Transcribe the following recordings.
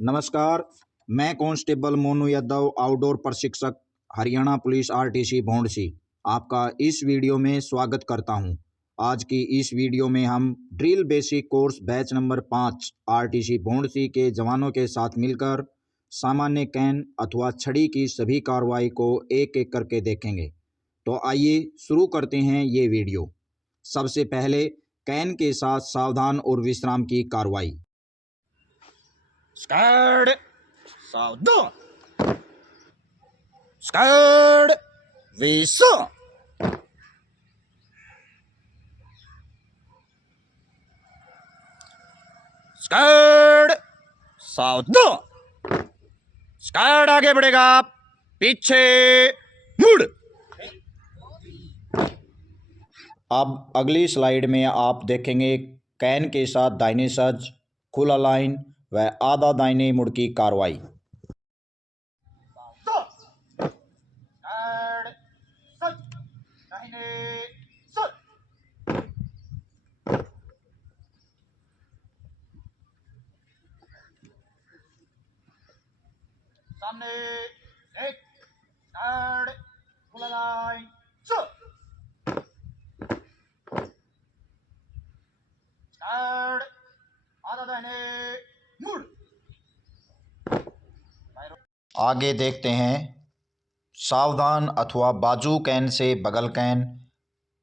नमस्कार, मैं constable Monu Yadav, outdoor प्रशिक्षक, हरियाणा पुलिस आरटीसी भौंडसी, आपका इस वीडियो में स्वागत करता हूं। आज की इस वीडियो में हम drill basic course batch number 5 RTC Bhondsi के जवानों के साथ मिलकर सामान्य कैन अथवा छड़ी की सभी कार्रवाई को एक एक करके देखेंगे। तो आइए शुरू करते हैं ये वीडियो। सबसे पहले कैन के साथ सावधान और विश्राम की कार्रवाई। स्क्वाड सावधान, स्क्वाड विश्राम, स्क्वाड सावधान, स्क्वाड आगे बढ़ेगा, पीछे मुड़। अब अगली स्लाइड में आप देखेंगे कैन के साथ दाहिने सज, खुला लाइन व आधा दाहिने मुड़ की कार्रवाई। सामने एक स्टार्ट, खुला लाइन, स्टार्ट, आधा दाहिने मुड़। आगे देखते हैं सावधान अथवा बाजू कैन से बगल कैन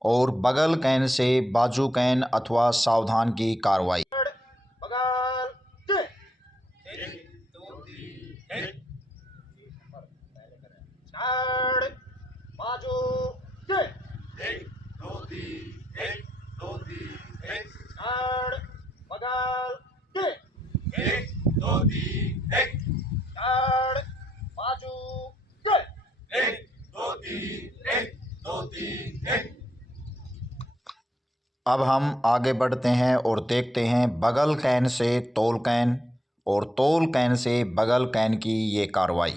और बगल कैन से बाजू कैन अथवा सावधान की कार्रवाई। अब हम आगे बढ़ते हैं और देखते हैं बगल कैन से तोल कैन और तोल कैन से बगल कैन की ये कार्रवाई।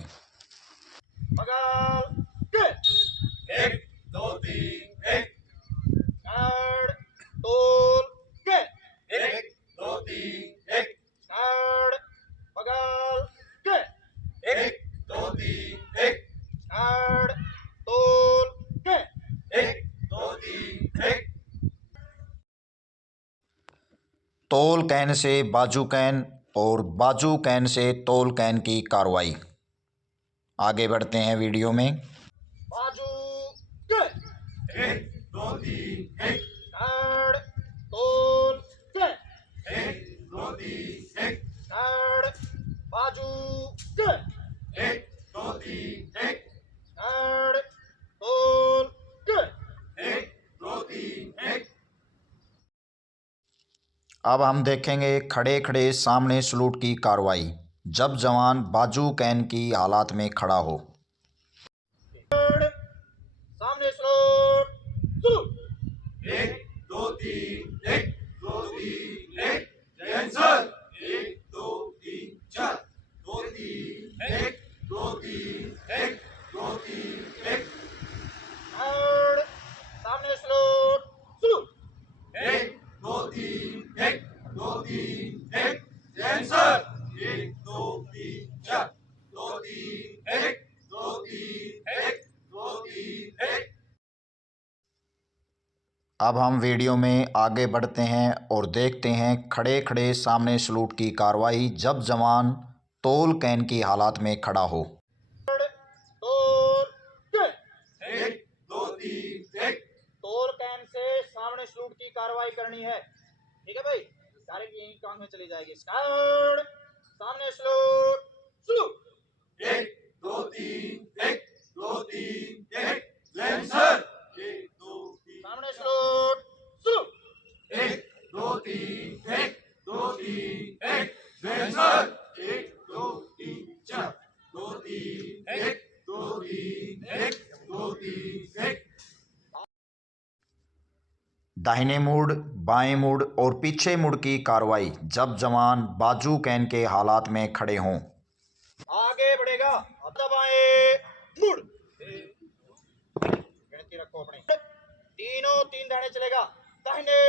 बगल के 1 2 3 1 स्टार्ट, तोल के 1 2 3 1 स्टार्ट, बगल के 1 2 3 1 स्टार्ट, तोल के 1 2 3 1। तोल कैन से बाजू कैन और बाजू कैन से तोल कैन की कार्रवाई। आगे बढ़ते हैं वीडियो में। बाजू कैन 1 2 3 1 स्टार्ट, तोल कैन 1 2 3 1 स्टार्ट, बाजू कैन 1 2 3 1 स्टार्ट, तोल कैन 1 2 3 1। अब हम देखेंगे खड़े खड़े सामने सलूट की कार्रवाई जब जवान बाजू कैन की हालात में खड़ा हो। सामने सलूट, सलूट 1 2 3 1 2 3 1 कैंसल 1 2 3 4 2 3 1 2 3 1 2 3 1 सामने सलूट, सलूट 1 2 3 1 2 3 1 कैंसल 1 2 3 4 2 3 1 2 3 1 2 3 1। अब हम वीडियो में आगे बढ़ते हैं और देखते हैं खड़े खड़े सामने सलूट की कार्रवाई जब जवान तोल कैन की हालात में खड़ा हो। तोल कैन 1 2 3 1 तोल कैन से सामने सलूट की कार्रवाई करनी है। ठीक है भाई, डायरेक्ट यही काम में चली जाएगी। स्टार्ट, सामने सलूट, सलूट 1 2 3 1 2 3 1 कैंसल 1 2 3 सामने सलूट, सलूट 1 2 3 1 2 3 1 कैंसल 1 2 3 4 2 3 1 2 3 1 2 3 1। दाहिने मुड़, बाएं मुड़ और पीछे मुड़ की कार्रवाई जब जवान बाजू कैन के हालात में खड़े हों। आगे बढ़ेगा, अब दबाएं, मुड़, गिनती रखो अपनी, तीनों 3 दाने चलेगा। दाहिने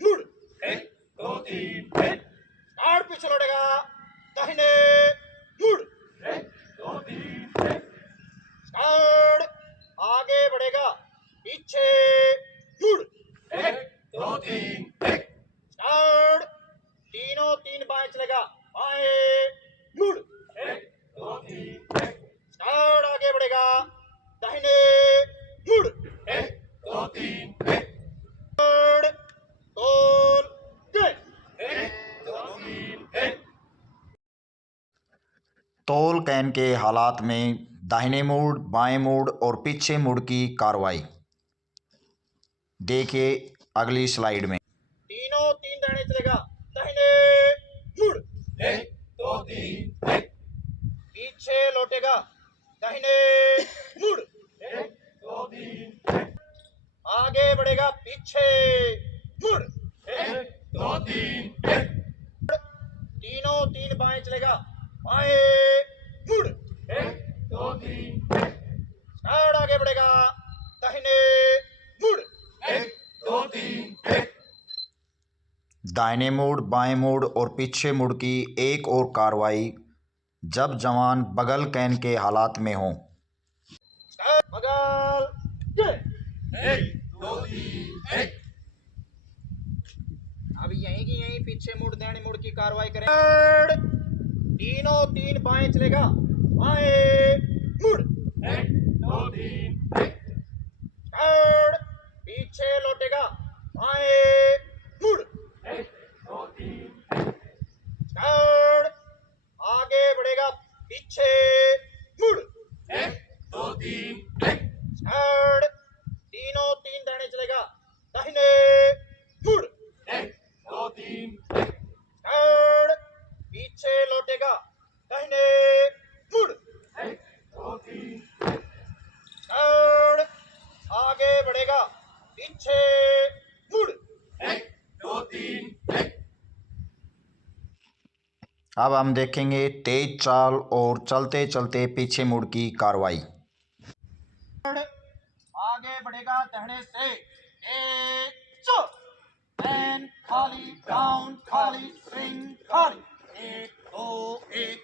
मुड़ 1 2 3 1 स्टार्ट, पीछे लौटेगा, दाहिने बाएं मुड़, 1 2 3 1 स्टार्ट। आगे बढ़ेगा, दाहिने मुड़, 1 2 3 1 गोल, 1 2 3 1। तोल कैन के हालात में दाहिने मुड़, बाएं मुड़ और पीछे मुड़ की कार्रवाई देखिए अगली स्लाइड में। तीनों 3 दाने चलेगा, दाहिने मुड़, 1 2 3 1 पीछे लौटेगा, दाहिने मुड़, 1 2 3 1 आगे बढ़ेगा, पीछे मुड़, 1 2 3 1 तीनों 3 बाएं चलेगा, बाएं मुड़, 1 2 3 1 स्टार्ट। आगे बढ़ेगा, दाहिने मुड़, 1 2 3 1 दाहिने मुड़, बाएं मुड़ और पीछे मुड़ की एक और कार्रवाई जब जवान बगल कैन के हालात में हो। बगल, 1 2 3 1 अभी यहीं की यहीं पीछे मुड़, दाहिने मुड़ की कार्रवाई करें। तीनों 3 बाएं चलेगा, बाएं मुड़, 1 2 3 1 पीछे लौटेगा, बाएं मुड़, 1 2 3 1 आगे बढ़ेगा, पीछे मुड़, 1 2 3 1 तीनों 3 दाने चलेगा, दाहिने मुड़, 1 2 3 1 पीछे लौटेगा, दाहिने मुड़, 1 2 3 1 आगे बढ़ेगा, पीछे मुड़, 1 2 3 1 अब हम देखेंगे तेज चाल और चलते चलते पीछे मुड़ की कार्रवाई। आगे बढ़ेगा, दाहिने से 1 2 खाली, डाउन खाली, स्विंग खाली, 1 2 1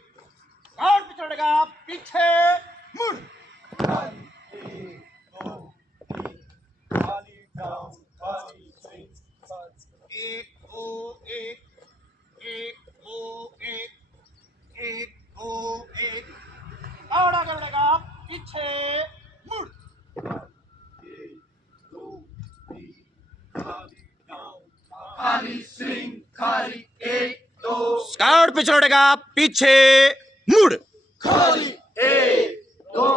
स्टार्ट पे चढ़ेगा, पीछे मुड़, खाली 1 2 3 खाली, डाउन खाली, स्विंग खाली, 1 2 1 1 2 1 1 2 1 और आगे बढ़ेगा, पीछे मुड़, खाली, स्विंग खाली, 1 2 स्टार्ट पे छोड़ेगा, पीछे मुड़, खाली 1 2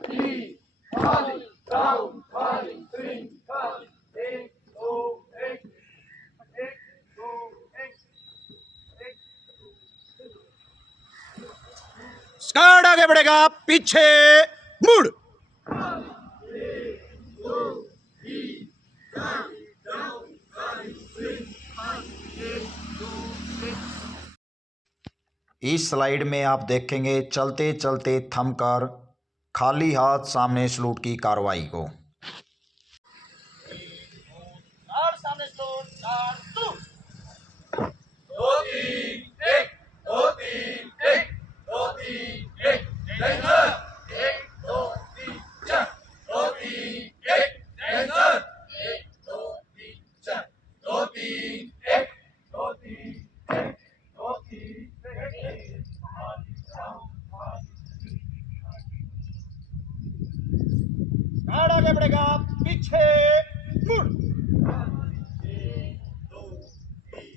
3 खाली, डाउन खाली, स्विंग खाली, 1 2 1 1 2 1 स्टार्ट। आगे बढ़ेगा, पीछे मुड़, इस स्लाइड में आप देखेंगे चलते चलते थमकर खाली हाथ सामने सलूट की कार्रवाई को। और सामने सलूट, 2 3 1 2 3 1 2 3 1 डेंजर, 1 2 3 4 2 3 1 डेंजर, 1 2 3 4 2 3 1 2 3 1 2 3 आगे बढ़ेगा, पीछे मुड़, 1 2 3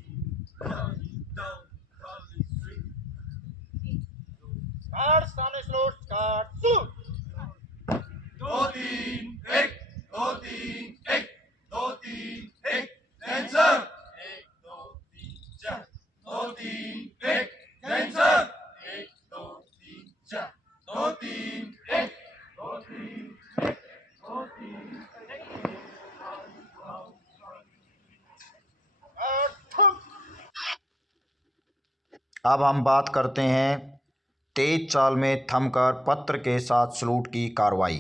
स्टार्ट, सामने स्लोट, स्टार्ट, शुरू, 2 3 1 2 3 1 2 3 1 डेंजर, 1 2 3 4 2 3 1 डेंजर, 1 2 3 4 2 3 1 2 3 1 2 3 अब हम बात करते हैं तेज चाल में थमकर पत्र के साथ सलूट की कार्रवाई।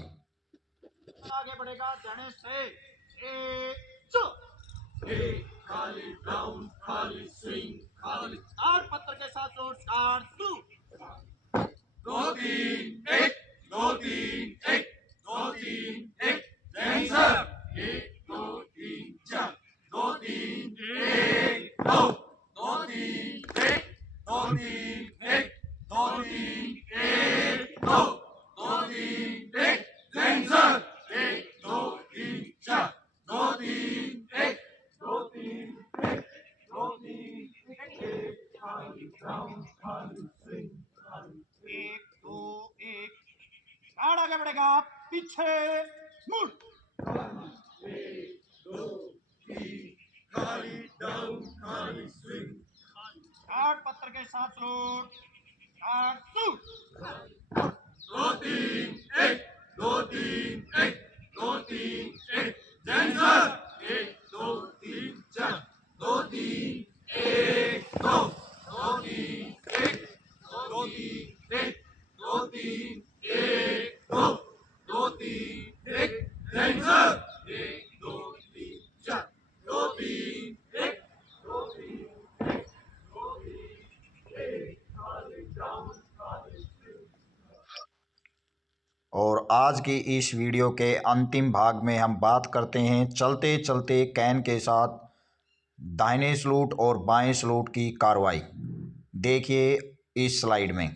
आगे बढ़ेगा, जाने से खाली, डाउन खाली, स्विंग खाली, स्टार्ट, पत्र के साथ सलूट, स्टार्ट, शुरू, 2 3 1 2 3 1 2 3 1 डेंजर, 1 2 3 4 2 3 1 2 2 3 1 2 3 आगे बढ़ेगा, पीछे मुड़। खाली डाउन, खाली स्विंग। स्टार्ट पत्थर के साथ स्लोट, स्टार्ट शूट। 2 3 1 2 3 1 2 3 1 जैनसर 1 2 3 4 2 3 1 2 2 3 1 2 3 1 2 3 1 2 2 3 1 जैनसर 1 2 3 4 2 3 1 2 3 1 2 3 1 खाली डाउन, खाली स्विंग। और आज की इस वीडियो के अंतिम भाग में हम बात करते हैं चलते चलते कैन के साथ दाहिने स्लूट और बाएं स्लूट की कार्रवाई। देखिए इस स्लाइड में।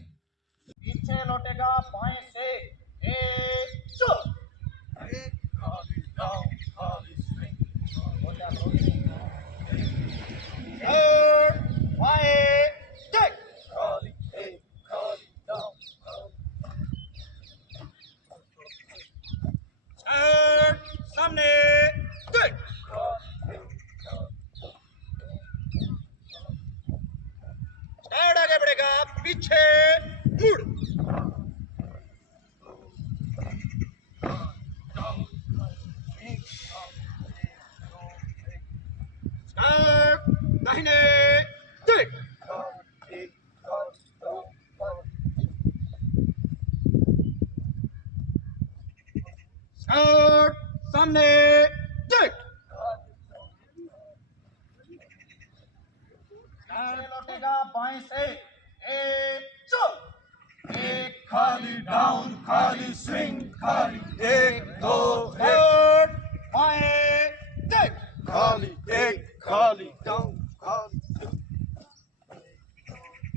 पीछे लौटेगा बाएं से, एक चल। खाली डाउन, खाली स्विंग। बाएं टेक। खाली एक, खाली डाउन, सामने टेक। स्टार्ट आगे बढ़ेगा, पीछे मुड़। स्टार्ट दाहिने टेक। स्टार्ट सामने टेक। लौटेगा बाएं से, एक चल। एक खाली डाउन, खाली स्विंग। खाली 1 2 स्टार्ट बाएं टेक। खाली 1 खाली डाउन, खाली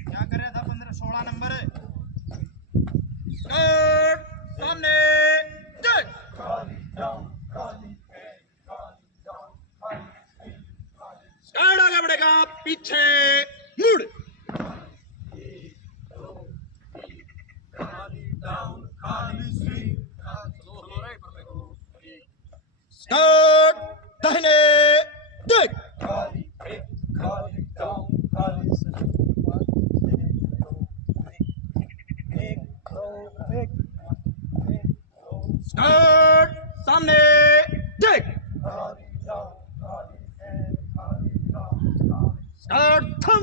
क्या कर रहा था 15-16 नंबर। स्टार्ट सामने टेक। खाली डाउन, खाली 1 खाली डाउन, खाली स्टार्ट आगे बढ़ेगा, पीछे मुड़। खाली डाउन, खाली स्विंग। स्टार्ट दाहिने टेक। खाली 1 खाली डाउन, खाली स्विंग। 1 2 1 स्टार्ट सामने टेक। खाली डाउन, खाली 1 खाली डाउन, खाली स्टार्ट थम।